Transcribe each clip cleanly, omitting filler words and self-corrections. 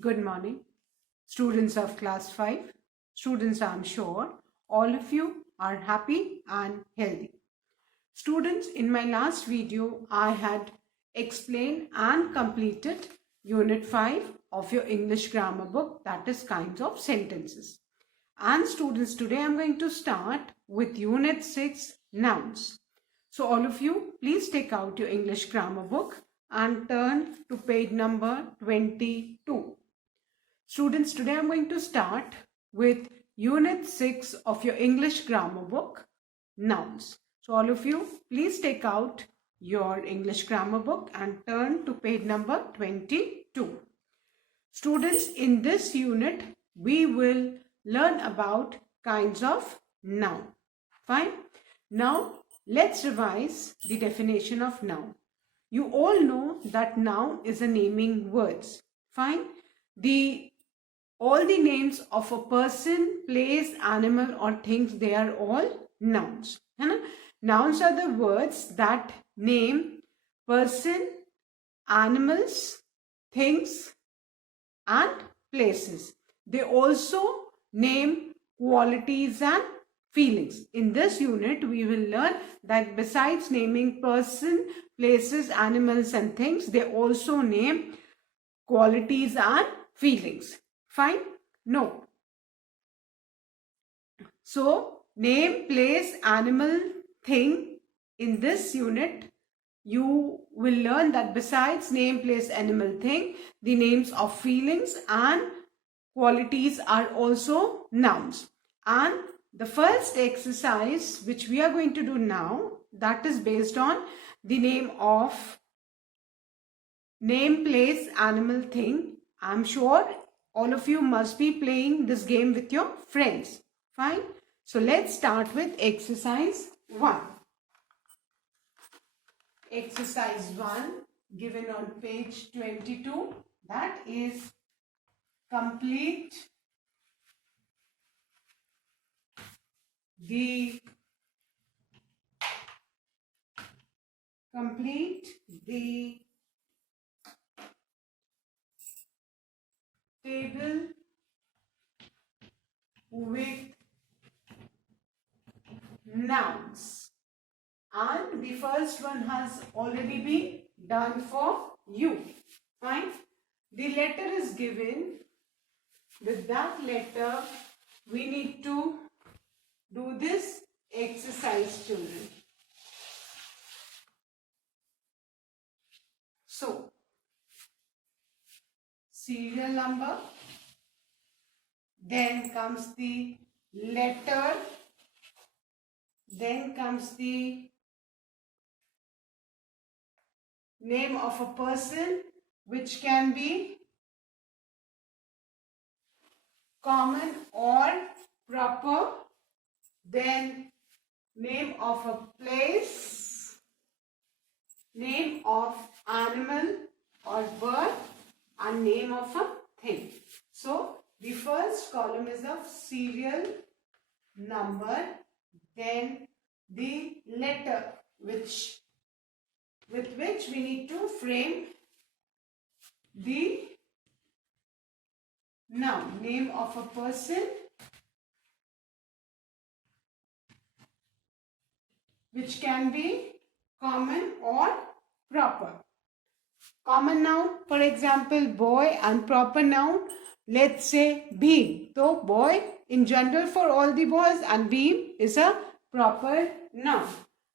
Good morning, students of class 5. Students, I'm sure all of you are happy and healthy. Students, in my last video, I had explained and completed Unit 5 of your English grammar book, that is kinds of sentences. And students, today I'm going to start with Unit 6, nouns. So all of you, please take out your English grammar book and turn to page number 22. Students, today I'm going to start with Unit 6 of your English grammar book, nouns. So all of you, please take out your English grammar book and turn to page number 22. Students, in this unit, we will learn about kinds of noun. Fine. Now, let's revise the definition of noun. You all know that noun is a naming words. Fine. All the names of a person, place, animal or things, they are all nouns. Nouns are the words that name person, animals, things and places. They also name qualities and feelings. In this unit, we will learn that besides naming person, places, animals and things, they also name qualities and feelings. Fine? No. So, name, place, animal, thing. In this unit, you will learn that besides name, place, animal, thing, the names of feelings and qualities are also nouns. And the first exercise which we are going to do now, that is based on the name of name, place, animal, thing. I'm sure all of you must be playing this game with your friends. Fine. So let's start with exercise 1. Exercise 1 given on page 22, that is complete the table with nouns. And the first one has already been done for you. Fine. The letter is given. With that letter, we need to do this exercise, children. So, serial number, then comes the letter, then comes the name of a person, which can be common or proper, then name of a place, name of animal or bird, and name of a thing. So, the first column is of serial number, then the letter with which we need to frame the noun, name of a person, which can be common or proper. Common noun, for example, boy, and proper noun, let's say beam. So, boy in general for all the boys, and beam is a proper noun.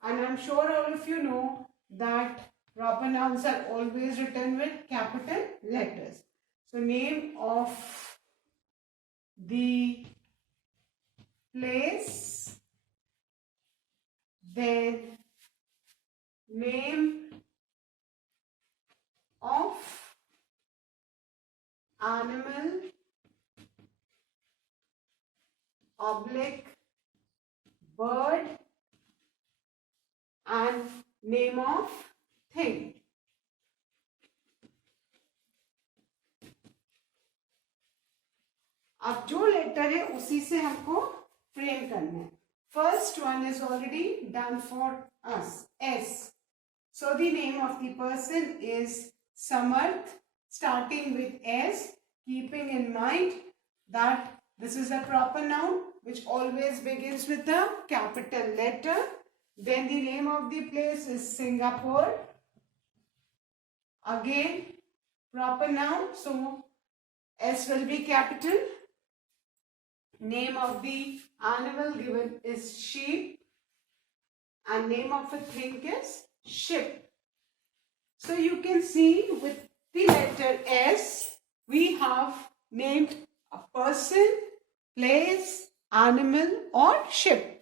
And I'm sure all of you know that proper nouns are always written with capital letters. So, name of the place, then name of animal, oblique bird, and name of thing. अब जो letter है उसी से हमको frame करना है. First one is already done for us, S. So the name of the person is Samarth, starting with S. keeping in mind that this is a proper noun which always begins with a capital letter. Then the name of the place is Singapore. Again, proper noun, so S will be capital. Name of the animal given is sheep, and name of a thing is ship. So you can see with the letter S, we have named a person, place, animal or ship.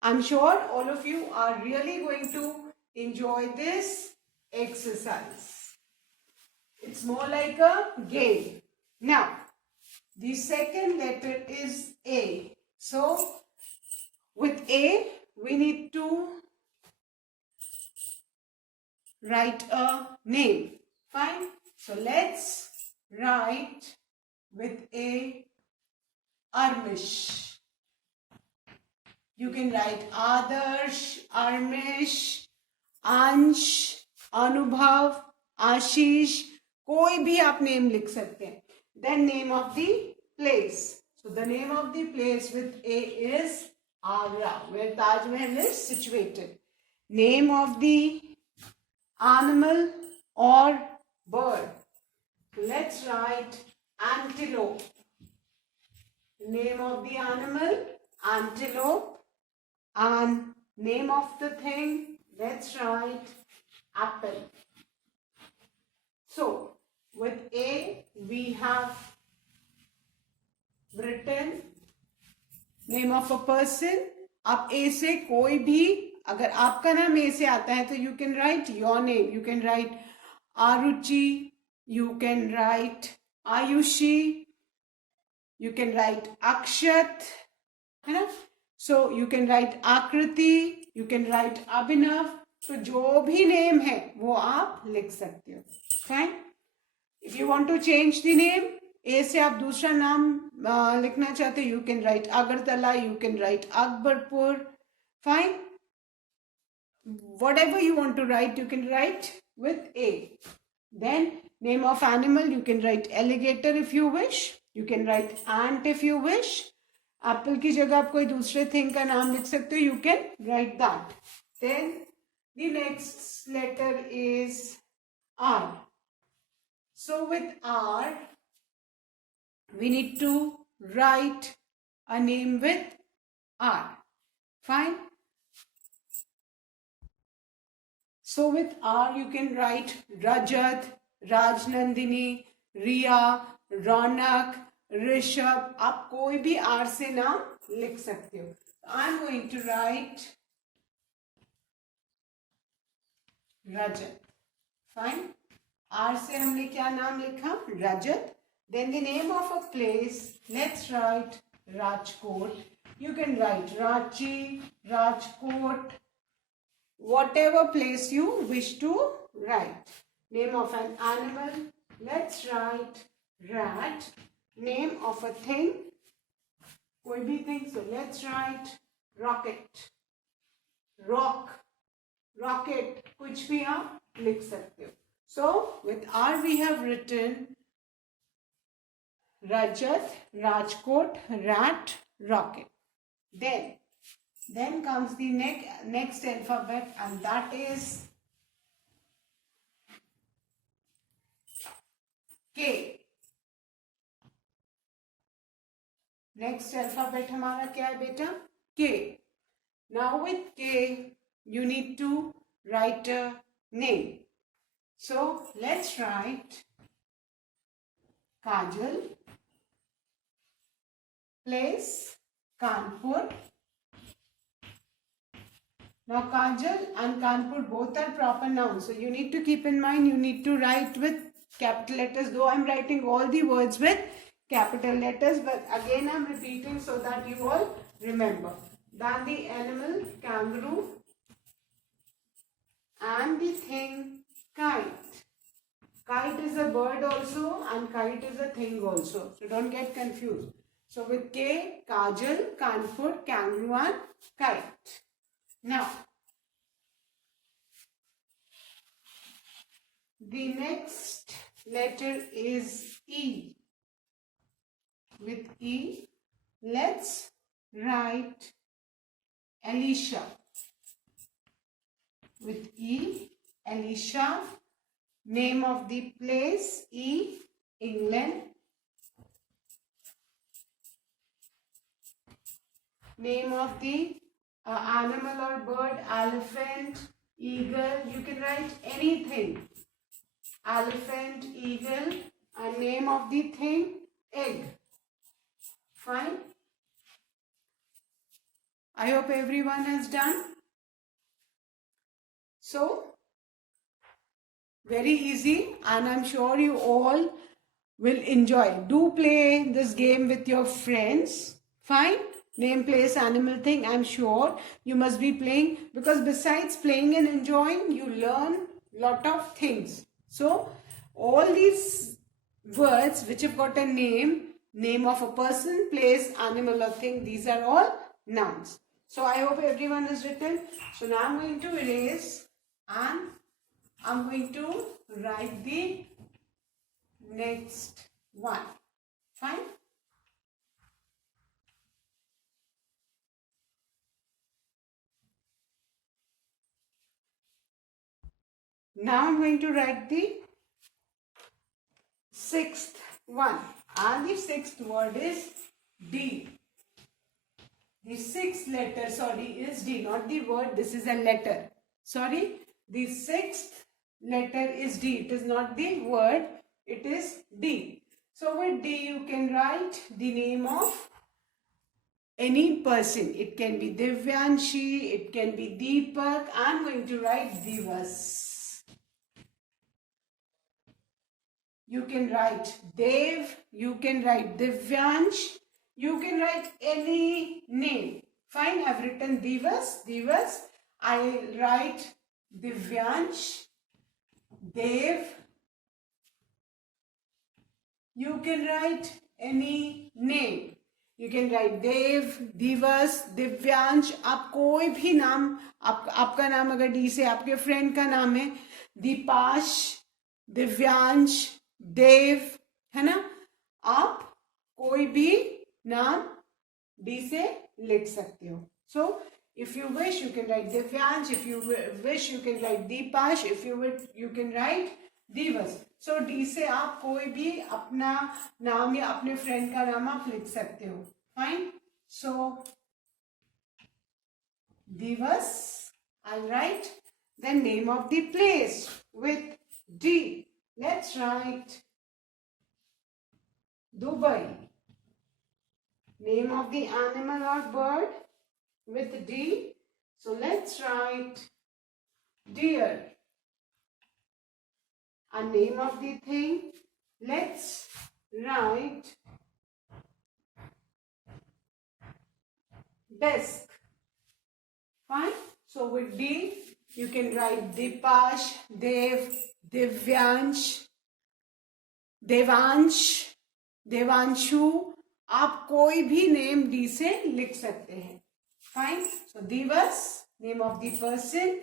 I'm sure all of you are really going to enjoy this exercise. It's more like a game. Now, the second letter is A. So, with A, we need to write a name. Fine. So, let's write with A, Armish. You can write Adarsh, Armish, Ansh, Anubhav, Ashish. कोई भी आप name लिख सकते हैं. Then name of the place. So the name of the place with A is Agra, where Taj Mahal is situated. Name of the animal or bird. Let's write antelope. Name of the animal, antelope. And name of the thing, let's write apple. So, with A, we have written name of a person. आप A से कोई भी, अगर आपका नाम A से आता है तो you can write your name. You can write Aruchi, you can write Ayushi, you can write Akshat, है ना? So you can write Akriti, you can write Abhinav. तो जो भी नेम है वो आप लिख सकते हो. Fine. If you want to change the name, A से आप दूसरा नाम लिखना चाहते हो, you can write Agartala, you can write Akbarpur. Fine. Whatever you want to write, you can write with A. Then name of animal, you can write alligator if you wish. You can write ant if you wish. Apple की जगह आप कोई दूसरे thing का नाम लिख सकते हो. You can write that. Then the next letter is R. So with R, we need to write a name with R. Fine. So with R, you can write Rajat, Rajnandini, Riya, Ronak, Rishabh. आप कोई भी R से नाम लिख सकते हो. I'm going to write Rajat. Fine. R से हमने क्या नाम लिखा? Rajat. Then the name of a place, let's write Rajkot. You can write Ranchi, Rajkot, whatever place you wish to write. Name of an animal, let's write rat. Name of a thing, कोई भी thing, so let's write rocket, rock, rocket, कुछ भी आप लिख सकते हो. So with R we have written Rajat, Rajkot, rat, rocket. Then comes the next alphabet, and that is K. Next alphabet हमारा क्या है बेटा? K. Now with K, you need to write a name. So let's write Kajal. Place Kanpur. Now Kajal and Kanpur both are proper nouns. So you need to keep in mind, you need to write with capital letters, though I'm writing all the words with capital letters, but again I'm repeating so that you all remember. Then the animal kangaroo and the thing kite. Kite is a bird also and kite is a thing also. So don't get confused. So with K, Kajal, Kanpur, kangaroo and kite. Now, the next letter is E. with E. Let's write Alicia with E. Alicia. Name of the place E. England. Name of the animal or bird, elephant, eagle. You can write anything. Elephant, eagle. And name of the thing, egg. Fine. I hope everyone has done. So, very easy, and I'm sure you all will enjoy. Do play this game with your friends. Fine. Name, place, animal, thing. I'm sure you must be playing, because besides playing and enjoying, you learn lot of things. So all these words which have got a name of a person, place, animal or thing, these are all nouns. So I hope everyone has written. So now I'm going to erase and I'm going to write the next one. Fine. Now I'm going to write the sixth one, and the sixth word is D. The sixth letter, is D, not the word, this is a letter. The sixth letter is D. It is not the word, it is D. So with D you can write the name of any person. It can be Divyanshi, it can be Deepak. I'm going to write Divas. You can write Dev, you can write Divyansh, you can write any name. Fine, I've written Divas. I'll write Divyansh, Dev. You can write any name. You can write Dev, Divas, Divyansh. आप कोई भी नाम, आपका नाम अगर D से आपके friend का नाम है, दीपाश, दिव्यांश, देव, है ना, आप कोई भी नाम डी से लिख सकते हो. So if you wish you can write Divyansh, if you wish you can write Deepash, if you wish you can write Divas. So D से आप कोई भी अपना नाम या अपने फ्रेंड का नाम आप लिख सकते हो. Fine. So Divas, I'll write. Then name of the place with D. Let's write Dubai. Name of the animal or bird with D. So let's write deer. And name of the thing, let's write desk. Fine. So with D, you can write Dipash, Dev, Divyansh, Devansh, Devanshu. आप कोई भी name D से लिख सकते हैं. Fine. So Divas, name of the person,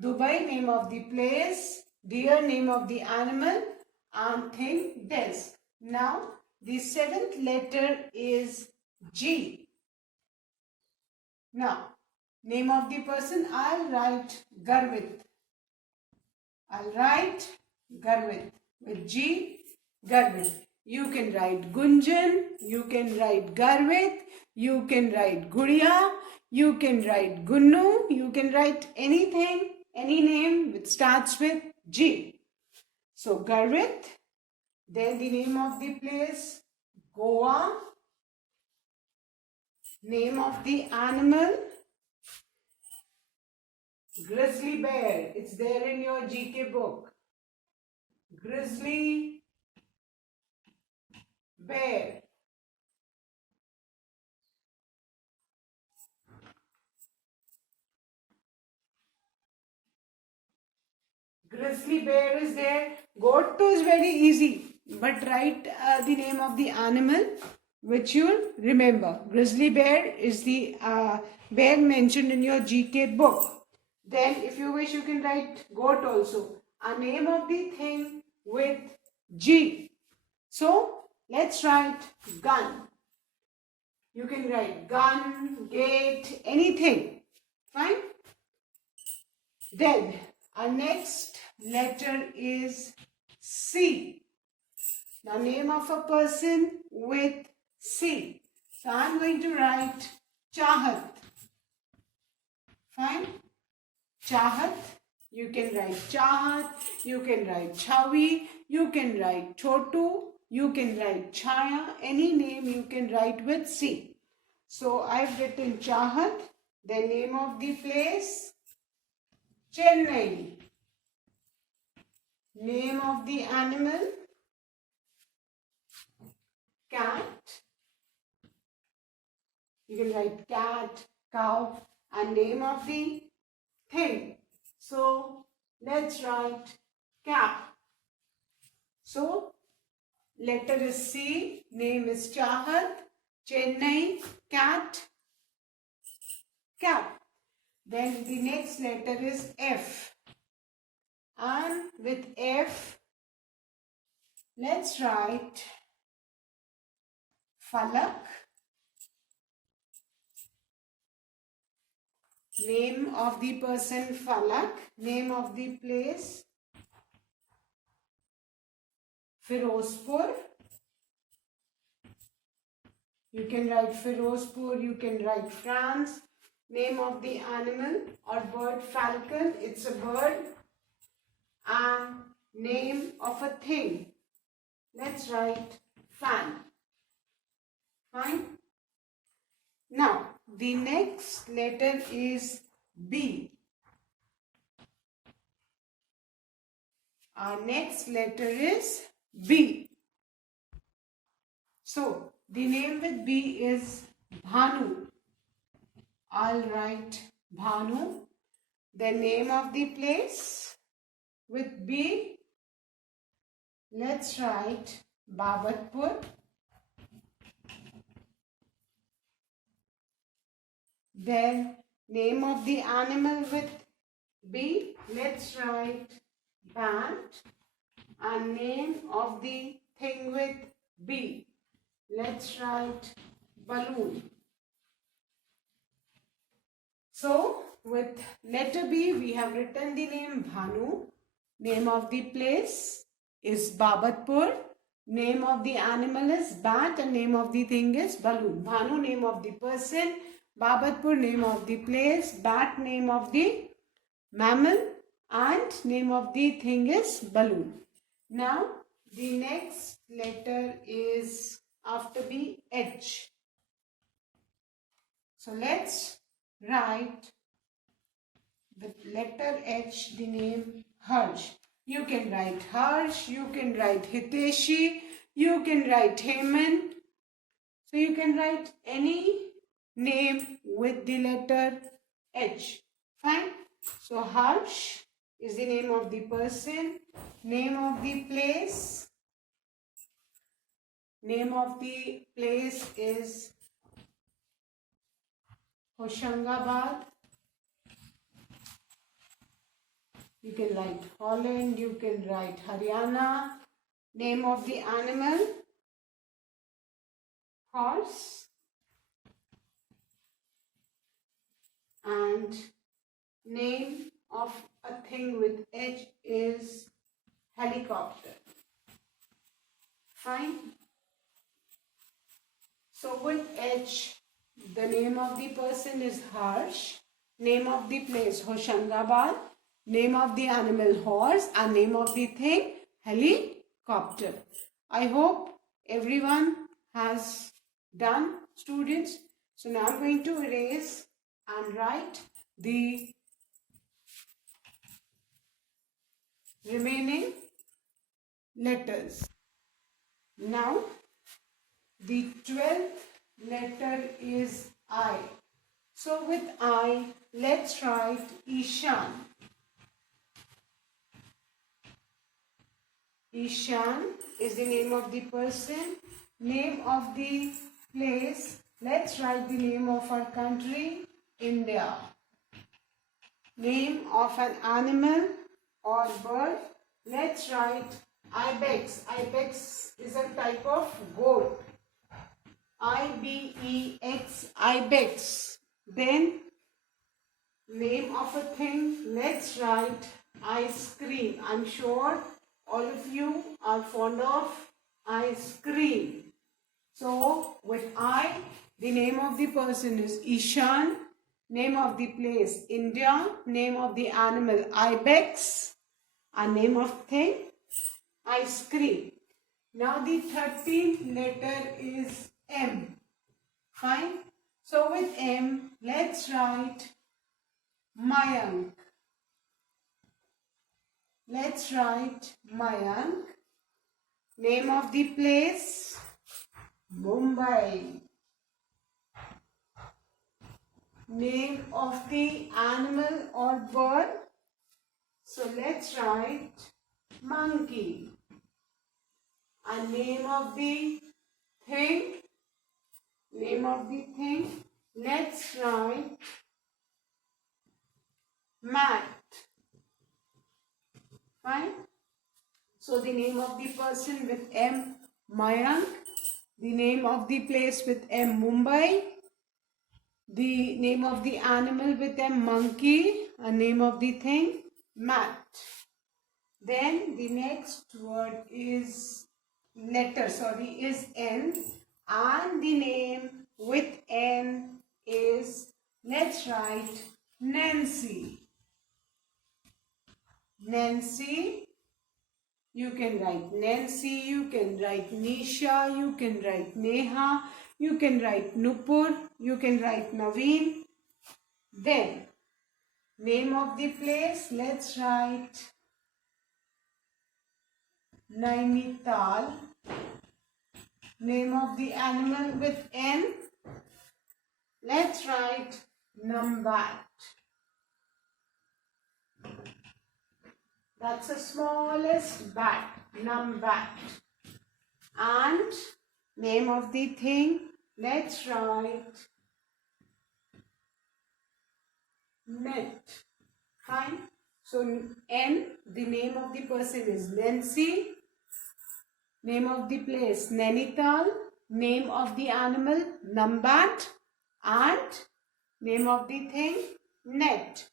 Dubai, name of the place, deer, name of the animal, and thing, desk. Now the seventh letter is G. Now name of the person, I'll write Garvit. With G, Garvit. You can write Gunjan, you can write Garvit, you can write Gudiya, you can write Gunnu, you can write anything, any name which starts with G. So Garvit, then the name of the place, Goa, name of the animal, grizzly bear. It's there in your GK book. Grizzly bear. Grizzly bear is there. Goat too is very easy, but write the name of the animal which you'll remember. Grizzly bear is the bear mentioned in your GK book. Then if you wish you can write goat also. A name of the thing with G. So let's write gun. You can write gun, gate, anything. Fine? Then our next letter is C. Now name of a person with C. So I'm going to write Chahat. Fine? Chahat. You can write Chahat. You can write Chavi. You can write Chotu. You can write Chaya. Any name you can write with C. So I've written Chahat. The name of the place, Chennai. Name of the animal, cat. You can write cat, cow, and name of the thing. So let's write cap. So letter is C, name is Chahat, Chennai, cat, cap. Then the next letter is F. And with F, let's write Falak. Name of the person Falak. Name of the place Firozpur. You can write Firozpur. You can write France. Name of the animal or bird falcon. It's a bird. And name of a thing. Let's write fan. Fine. Now the next letter is B. Our next letter is B. So the name with B is Bhanu. I'll write Bhanu. The name of the place with B, let's write Babatpur. Then name of the animal with B, let's write bat. And name of the thing with B, let's write balloon. So with letter B, we have written the name Bhanu. Name of the place is Babatpur. Name of the animal is bat and name of the thing is balloon. Bhanu, name of the person. Babatpur, name of the place. Bat, name of the mammal. And name of the thing is balloon. Now, the next letter is after B, H. So, let's write the letter H, the name Harsh. You can write Harsh, you can write Hiteshi, you can write Hemant. So you can write any name with the letter H. Fine. So Harsh is the name of the person, name of the place. Name of the place is Hoshangabad. You can write Holland, you can write Haryana. Name of the animal, horse. And name of a thing with H is helicopter. Fine. So with H, the name of the person is Harsh. Name of the place Hoshangabad. Name of the animal horse and name of the thing helicopter. I hope everyone has done, students. So now I'm going to erase and write the remaining letters. Now the 12th letter is I. So with I, let's write Ishan. Ishan is the name of the person. Name of the place, let's write the name of our country, India. Name of an animal or bird, let's write Ibex. Ibex is a type of goat. IBEX. ibex. Then name of a thing, let's write ice cream. I'm sure all of you are fond of ice cream. So with I, the name of the person is Ishan, name of the place India, name of the animal ibex, and name of thing ice cream. Now the 13th letter is M. Fine. So with M, let's write Mayank. Let's write Mayank. Name of the place Mumbai. Name of the animal or bird. So let's write monkey. And name of the thing. Name of the thing. Let's write mat. Fine. So the name of the person with M, Mayank. The name of the place with M, Mumbai. The name of the animal with M, monkey. And name of the thing, mat. Then the next word is is N. And the name with N is, let's write Nancy. Nancy. You can write Nancy, you can write Nisha, you can write Neha, you can write Nupur, you can write Naveen. Then, name of the place, let's write Nainital. Name of the animal with N, let's write Numbat. That's the smallest bat, Numbat. And name of the thing, let's write net. Fine. So N, the name of the person is Nancy. Name of the place, Nainital. Name of the animal, Numbat. And name of the thing, net.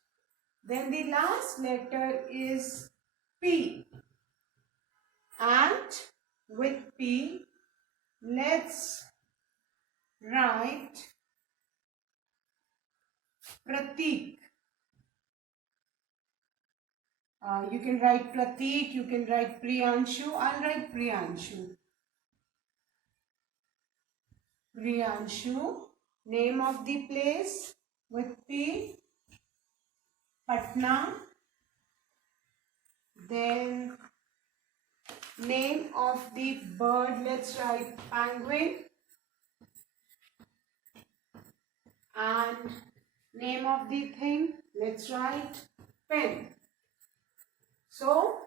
Then the last letter is P. And with P, let's write Pratik. You can write Pratik, you can write Priyanshu. I'll write Priyanshu. Priyanshu. Name of the place with P, Patna. Then name of the bird, let's write penguin. And name of the thing, let's write pen. So,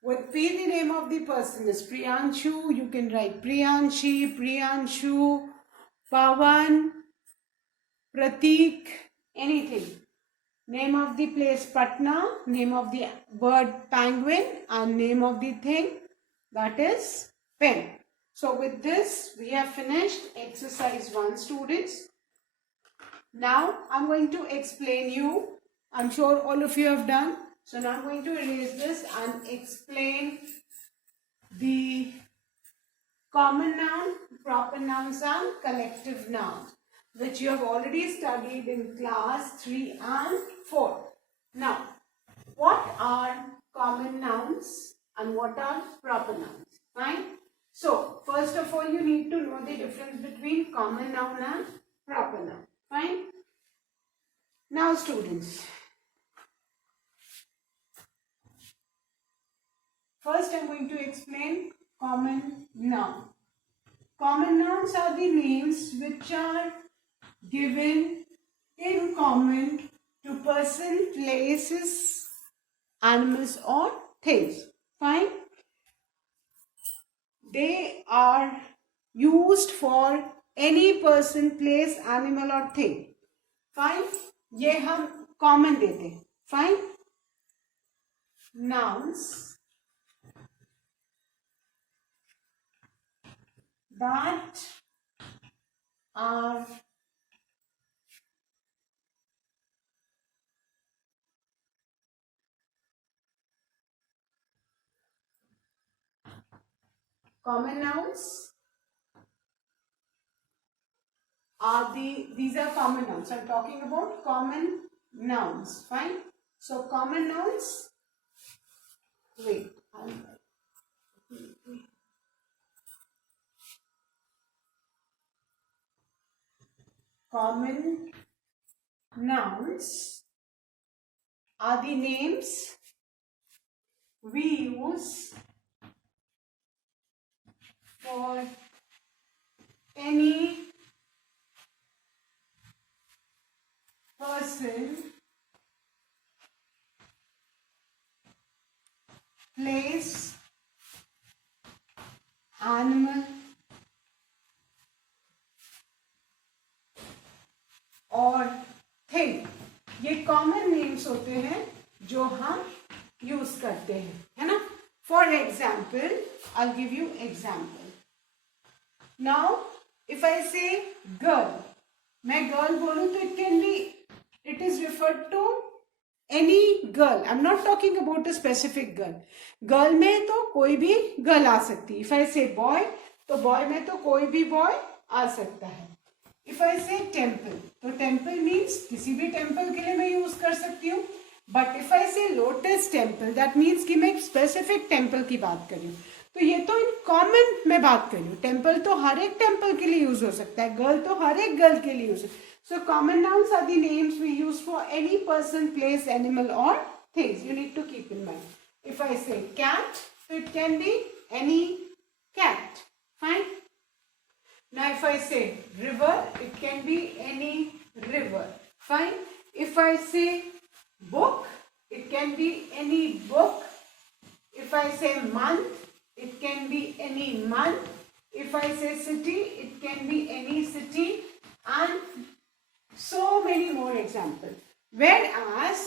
with P, the name of the person is Priyanshu. You can write Priyanshi, Priyanshu, Pawan, Pratik, anything. Name of the place Patna, name of the bird penguin, and name of the thing, that is pen. So with this we have finished exercise 1, students. Now I'm going to explain you. I'm sure all of you have done. So now I'm going to erase this and explain the common noun, proper nouns and collective nouns, which you have already studied in class 3 and 4. Now, what are common nouns and what are proper nouns? Fine. So, first of all, you need to know the difference between common noun and proper noun. Fine. Now, students, first I'm going to explain common noun. Common nouns are the names which are given in common to person, places, animals or things. Fine. They are used for any person, place, animal or thing. Fine. ये हम common देते हैं. Fine. Nouns that are common nouns. These are common nouns. I'm talking about common nouns. Fine. So common nouns. Wait. Common nouns are the names we use for any person, place, animal और thing. ये common names होते हैं जो हम use करते हैं, है ना. For example, I give you example. Now if I say girl, मैं गर्ल बोलूं तो it can be, it is referred to any girl. I am not talking about a specific girl. Girl में तो कोई भी गर्ल आ सकती है. If I से बॉय, तो बॉय में तो कोई भी बॉय आ सकता है. इफ आई से टेम्पल, तो टेम्पल मीन्स किसी भी टेम्पल के लिए मैं यूज कर सकती हूँ. बट इफ आई से लोटस टेम्पल, दैट मीन्स कि मैं एक स्पेसिफिक टेम्पल की बात कर रही हूँ. तो ये तो इन कॉमन में बात कर रही हूँ. टेम्पल तो हर एक टेम्पल के लिए यूज हो सकता है. गर्ल तो हर एक गर्ल के लिए यूज हो. So common nouns are the names we use for any person, place, animal or things. You need to keep in mind. If I say cat, so it can be any cat. Fine. Now if I say river, it can be any river. Fine. If I say book, it can be any book. If I say month, it can be any month. If I say city, it can be any city. And so many more examples. Whereas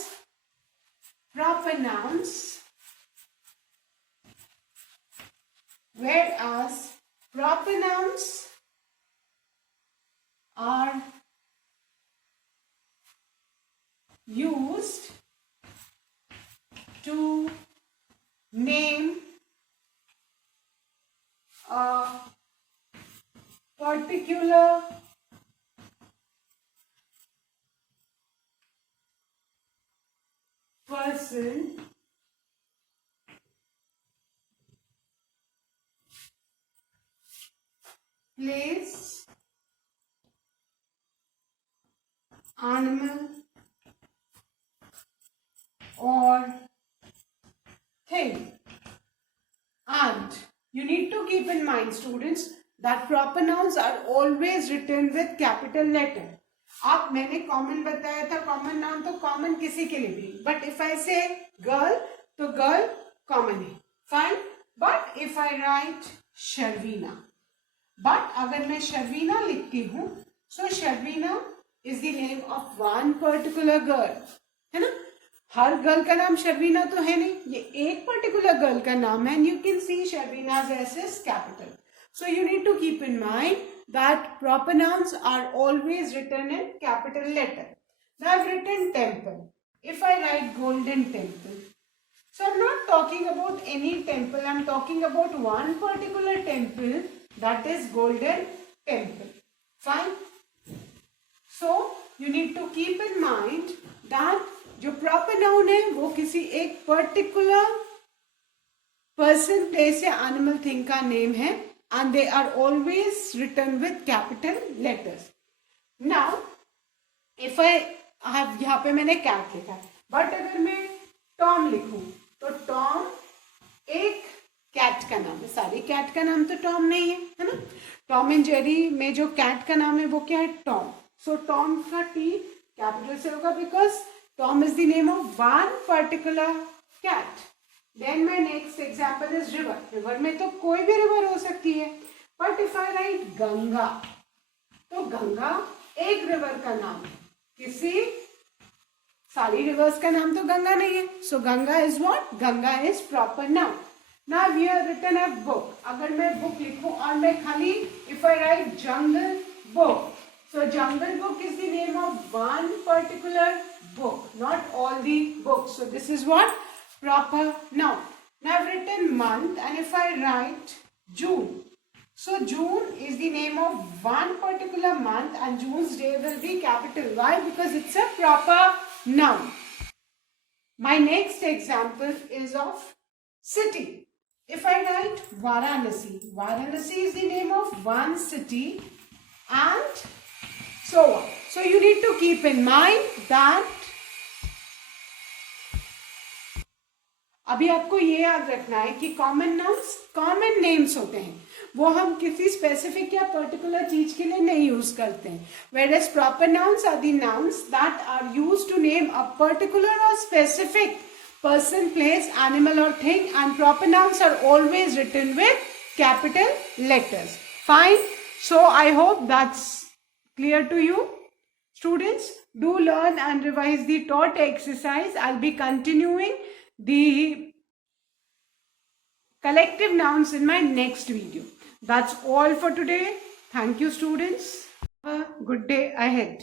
proper nouns, are used to name a particular person, place, animal or thing. And you need to keep in mind, students, that proper nouns are always written with capital letter. आप, मैंने common बताया था, common noun तो common किसी के लिए भी. But if I say girl, तो गर्ल कॉमन है. Fine. But if I write Sharvina, but अगर मैं शर्वीना लिखती हूं, so Sharvina is the name of one particular girl, है ना. हर गर्ल का नाम शर्वीना तो है नहीं, ये एक पर्टिकुलर गर्ल का नाम है. एंड यू कैन सी शर्वीना's S is capital. So you need to keep in mind that proper nouns are always written in capital letter. Now I've written temple. If I write golden temple, so I'm not talking about any temple. I'm talking about one particular temple, that is golden temple. Fine. So you need to keep in mind that जो proper noun है वो किसी एक particular person, place या animal thing का name है. And they are always written with capital letters. Now, if I have, यहाँ पे मैंने cat लिखा है, but अगर मैं Tom लिखूं, तो Tom एक cat का नाम है. सारी cat का नाम तो Tom नहीं है ना. Tom and Jerry में जो cat का नाम है वो क्या है? Tom. So Tom का T capital से होगा because Tom is the name of one particular cat. Then my next example is river. River में तो कोई भी river हो सकती है. But if I write Ganga, तो गंगा एक river का नाम है. किसी, सारी rivers का नाम तो गंगा नहीं है. So Ganga is what? Ganga is proper noun. Now we have written a book. अगर मैं book लिखूं और मैं खाली if I write jungle book, So Jungle Book is the name of one particular book, not all the books. So this is what? Proper noun. Now I've written month, and if I write June, so June is the name of one particular month, and June's day will be capital. Why? Because it's a proper noun. My next example is of city. If I write Varanasi, Varanasi is the name of one city, and so on. So you need to keep in mind that अभी आपको ये याद रखना है कि common nouns common names होते हैं, वो हम किसी स्पेसिफिक या पर्टिकुलर चीज के लिए नहीं यूज करते हैं. whereas proper nouns are the nouns that are used to name a particular or specific person, place, animal or thing, and proper nouns are always written with capital letters. Fine. So I hope that's clear to you. Students, do learn and revise the taught exercise. I'll be continuing the collective nouns in my next video. That's all for today. Thank you, students. Have a good day ahead.